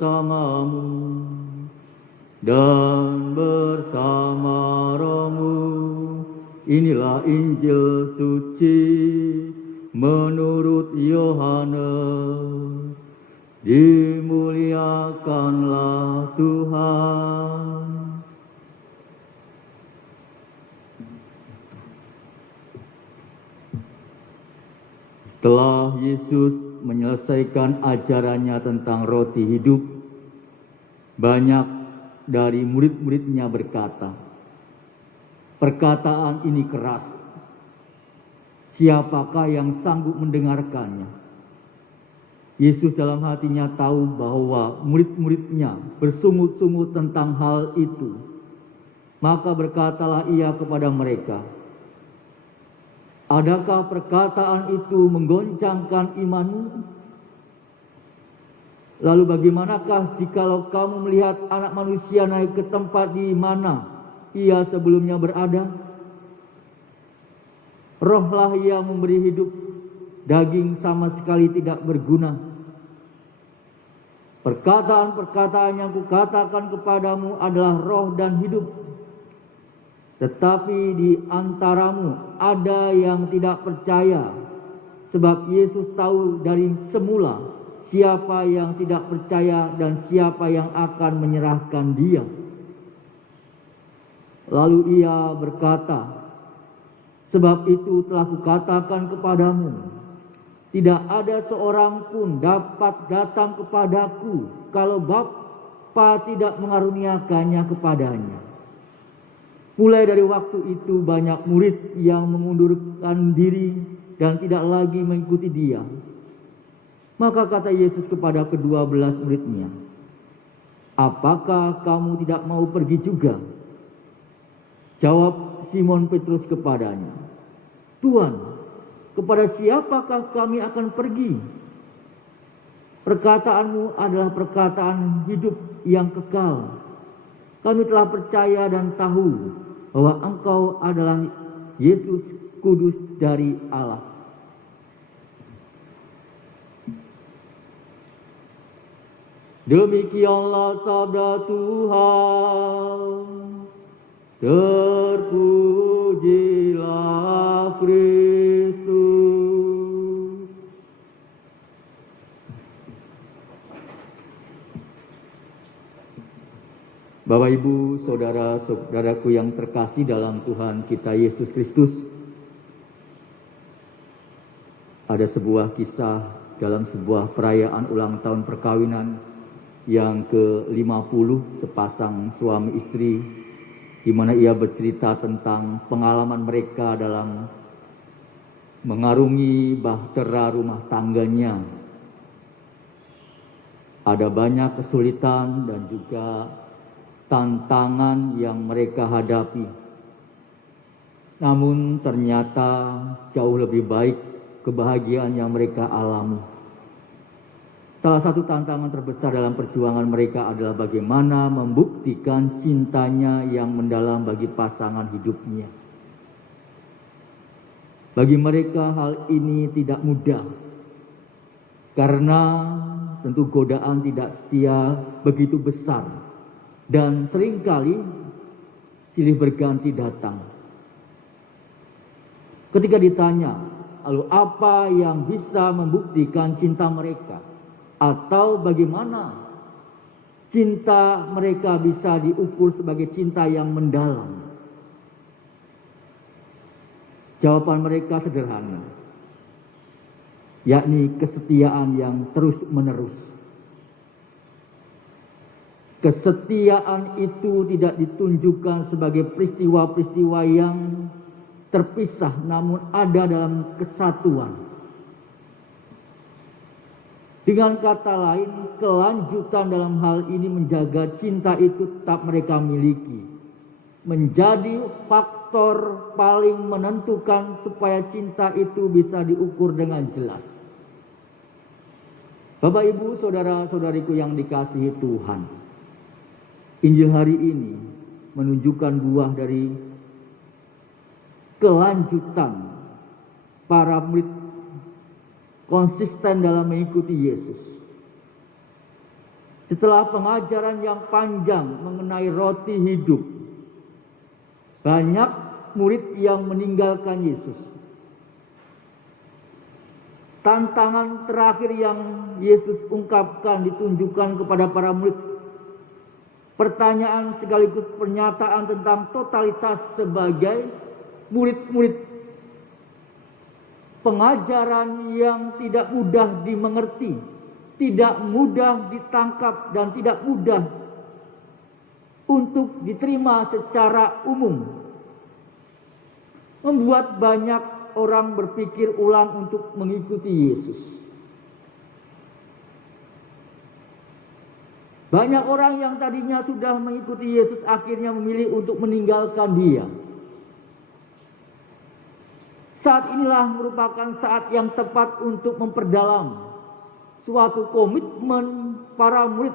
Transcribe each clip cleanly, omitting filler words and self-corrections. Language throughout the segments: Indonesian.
bersamamu dan bersama rohmu. Inilah Injil suci menurut Yohanes. Dimuliakanlah Tuhan. Setelah Yesus menyelesaikan ajarannya tentang roti hidup, banyak dari murid-muridnya berkata, "Perkataan ini keras. Siapakah yang sanggup mendengarkannya?" Yesus dalam hatinya tahu bahwa murid-muridnya bersungut-sungut tentang hal itu. Maka berkatalah ia kepada mereka, "Adakah perkataan itu menggoncangkan imanmu? Lalu bagaimanakah jikalau kamu melihat Anak Manusia naik ke tempat di mana ia sebelumnya berada? Rohlah yang memberi hidup, daging sama sekali tidak berguna. Perkataan-perkataan yang kukatakan kepadamu adalah roh dan hidup. Tetapi di antaramu ada yang tidak percaya, sebab Yesus tahu dari semula siapa yang tidak percaya dan siapa yang akan menyerahkan dia. Lalu ia berkata, sebab itu telah kukatakan kepadamu, tidak ada seorang pun dapat datang kepadaku kalau Bapa tidak mengaruniakannya kepadanya." Mulai dari waktu itu banyak murid yang mengundurkan diri dan tidak lagi mengikuti dia. Maka kata Yesus kepada ke-12 muridnya, "Apakah kamu tidak mau pergi juga?" Jawab Simon Petrus kepadanya, "Tuhan, kepada siapakah kami akan pergi? Perkataanmu adalah perkataan hidup yang kekal. Kami telah percaya dan tahu bahwa Engkau adalah Yesus Kudus dari Allah." Demikianlah sabda Tuhan. Terpujilah Kristus. Bapak, Ibu, saudara-saudaraku yang terkasih dalam Tuhan kita Yesus Kristus, ada sebuah kisah dalam sebuah perayaan ulang tahun perkawinan yang ke-50 sepasang suami istri, di mana ia bercerita tentang pengalaman mereka dalam mengarungi bahtera rumah tangganya. Ada banyak kesulitan dan juga tantangan yang mereka hadapi. Namun ternyata jauh lebih baik kebahagiaan yang mereka alami. Salah satu tantangan terbesar dalam perjuangan mereka adalah bagaimana membuktikan cintanya yang mendalam bagi pasangan hidupnya. Bagi mereka hal ini tidak mudah, karena tentu godaan tidak setia begitu besar dan seringkali silih berganti datang. Ketika ditanya, lalu apa yang bisa membuktikan cinta mereka? Atau bagaimana cinta mereka bisa diukur sebagai cinta yang mendalam? Jawaban mereka sederhana, yakni kesetiaan yang terus-menerus. Kesetiaan itu tidak ditunjukkan sebagai peristiwa-peristiwa yang terpisah, namun ada dalam kesatuan. Dengan kata lain, kelanjutan dalam hal ini menjaga cinta itu tetap mereka miliki, menjadi faktor paling menentukan supaya cinta itu bisa diukur dengan jelas. Bapak, Ibu, saudara-saudariku yang dikasihi Tuhan, Injil hari ini menunjukkan buah dari kelanjutan para murid konsisten dalam mengikuti Yesus. Setelah pengajaran yang panjang mengenai roti hidup, banyak murid yang meninggalkan Yesus. Tantangan terakhir yang Yesus ungkapkan ditunjukkan kepada para murid. Pertanyaan sekaligus pernyataan tentang totalitas sebagai murid-murid. Pengajaran yang tidak mudah dimengerti, tidak mudah ditangkap, dan tidak mudah untuk diterima secara umum, membuat banyak orang berpikir ulang untuk mengikuti Yesus. Banyak orang yang tadinya sudah mengikuti Yesus akhirnya memilih untuk meninggalkan Dia. Saat inilah merupakan saat yang tepat untuk memperdalam suatu komitmen para murid.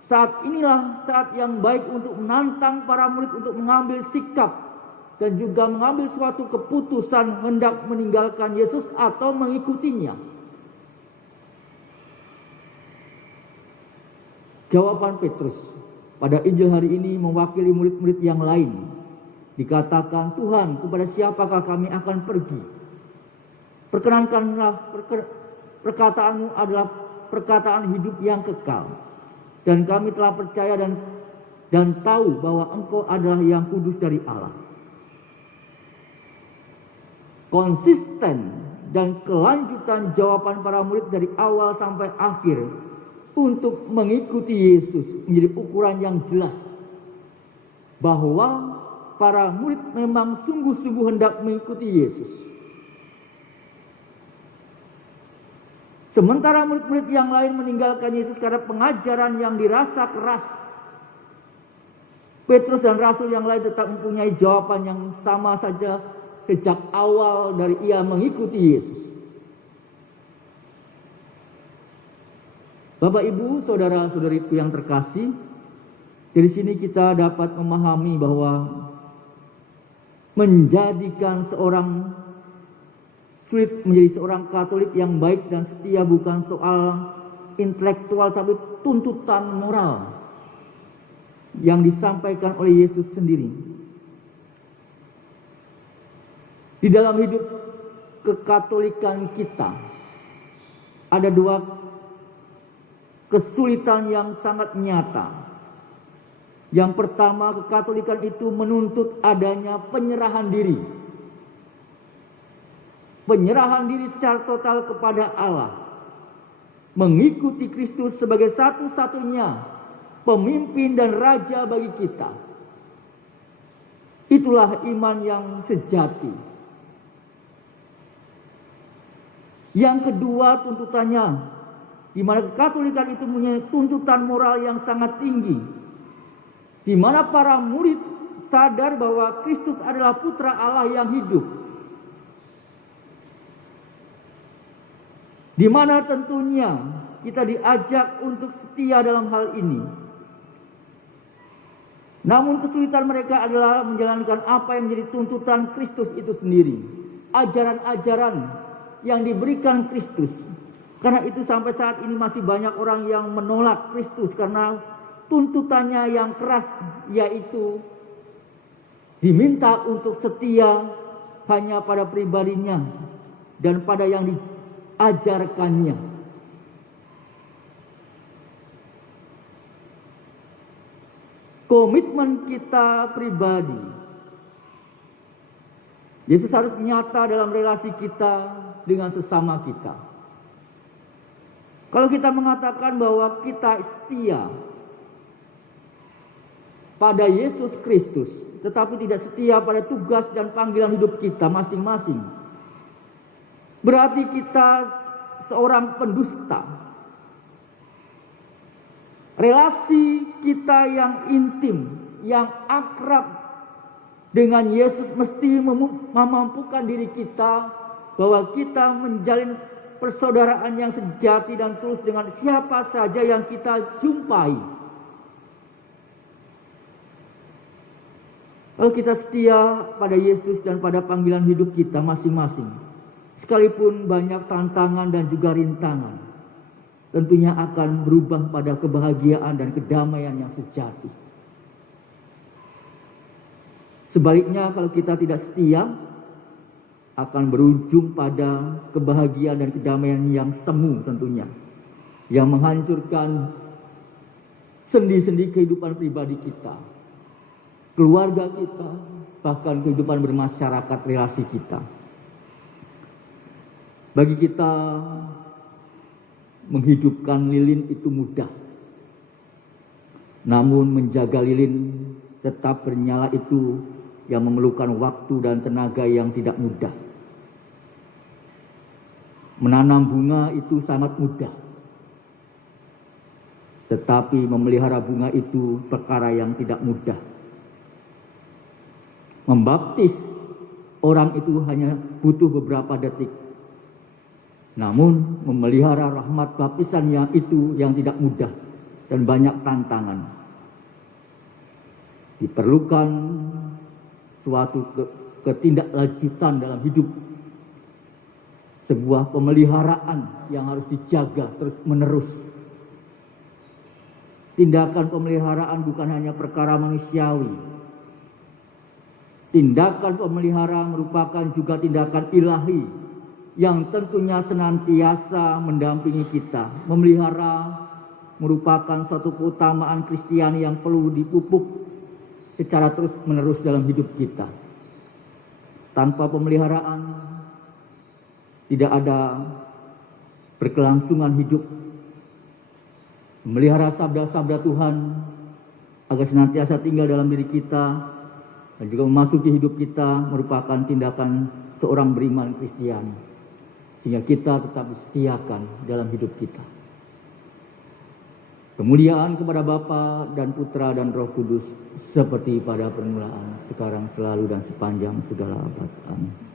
Saat inilah saat yang baik untuk menantang para murid untuk mengambil sikap dan juga mengambil suatu keputusan hendak meninggalkan Yesus atau mengikutinya. Jawaban Petrus pada Injil hari ini mewakili murid-murid yang lain. Dikatakan, Tuhan, kepada siapakah kami akan pergi? Perkenankanlah perkataanmu adalah perkataan hidup yang kekal. Dan kami telah percaya dan tahu bahwa Engkau adalah yang kudus dari Allah. Konsisten dan kelanjutan jawaban para murid dari awal sampai akhir untuk mengikuti Yesus menjadi ukuran yang jelas bahwa para murid memang sungguh-sungguh hendak mengikuti Yesus. Sementara murid-murid yang lain meninggalkan Yesus karena pengajaran yang dirasa keras. Petrus dan rasul yang lain tetap mempunyai jawaban yang sama saja sejak awal dari ia mengikuti Yesus. Bapak, Ibu, saudara-saudariku yang terkasih, dari sini kita dapat memahami bahwa menjadikan seorang sulit menjadi seorang Katolik yang baik dan setia bukan soal intelektual tapi tuntutan moral yang disampaikan oleh Yesus sendiri. Di dalam hidup kekatolikan kita ada dua kesulitan yang sangat nyata. Yang pertama, kekatolikan itu menuntut adanya penyerahan diri. Penyerahan diri secara total kepada Allah. Mengikuti Kristus sebagai satu-satunya pemimpin dan raja bagi kita. Itulah iman yang sejati. Yang kedua, tuntutannya, di mana kekatolikan itu punya tuntutan moral yang sangat tinggi. Di mana para murid sadar bahwa Kristus adalah putra Allah yang hidup. Di mana tentunya kita diajak untuk setia dalam hal ini. Namun kesulitan mereka adalah menjalankan apa yang menjadi tuntutan Kristus itu sendiri. Ajaran-ajaran yang diberikan Kristus. Karena itu sampai saat ini masih banyak orang yang menolak Kristus karena tuntutannya yang keras, yaitu diminta untuk setia hanya pada pribadinya dan pada yang diajarkannya. Komitmen kita pribadi, Yesus harus nyata dalam relasi kita dengan sesama kita. Kalau kita mengatakan bahwa kita setia pada Yesus Kristus, tetapi tidak setia pada tugas dan panggilan hidup kita masing-masing, berarti kita seorang pendusta. Relasi kita yang intim, yang akrab dengan Yesus mesti memampukan diri kita bahwa kita menjalin persaudaraan yang sejati dan tulus dengan siapa saja yang kita jumpai. Kalau kita setia pada Yesus dan pada panggilan hidup kita masing-masing, sekalipun banyak tantangan dan juga rintangan, tentunya akan berubah pada kebahagiaan dan kedamaian yang sejati. Sebaliknya, kalau kita tidak setia, akan berujung pada kebahagiaan dan kedamaian yang semu tentunya, yang menghancurkan sendi-sendi kehidupan pribadi kita, keluarga kita, bahkan kehidupan bermasyarakat, relasi kita. Bagi kita, menghidupkan lilin itu mudah. Namun menjaga lilin tetap bernyala itu yang memerlukan waktu dan tenaga yang tidak mudah. Menanam bunga itu sangat mudah. Tetapi memelihara bunga itu perkara yang tidak mudah. Membaptis orang itu hanya butuh beberapa detik. Namun memelihara rahmat baptisannya itu yang tidak mudah dan banyak tantangan. Diperlukan suatu ketindaklanjutan dalam hidup. Sebuah pemeliharaan yang harus dijaga terus menerus. Tindakan pemeliharaan bukan hanya perkara manusiawi. Tindakan pemeliharaan merupakan juga tindakan ilahi yang tentunya senantiasa mendampingi kita. Memelihara merupakan suatu keutamaan Kristiani yang perlu dipupuk secara terus menerus dalam hidup kita. Tanpa pemeliharaan tidak ada berkelangsungan hidup. Memelihara sabda-sabda Tuhan agar senantiasa tinggal dalam diri kita dan juga memasuki hidup kita merupakan tindakan seorang beriman Kristiani, sehingga kita tetap disetiakan dalam hidup kita. Kemuliaan kepada Bapa dan Putra dan Roh Kudus seperti pada permulaan, sekarang, selalu, dan sepanjang segala abad. Amin.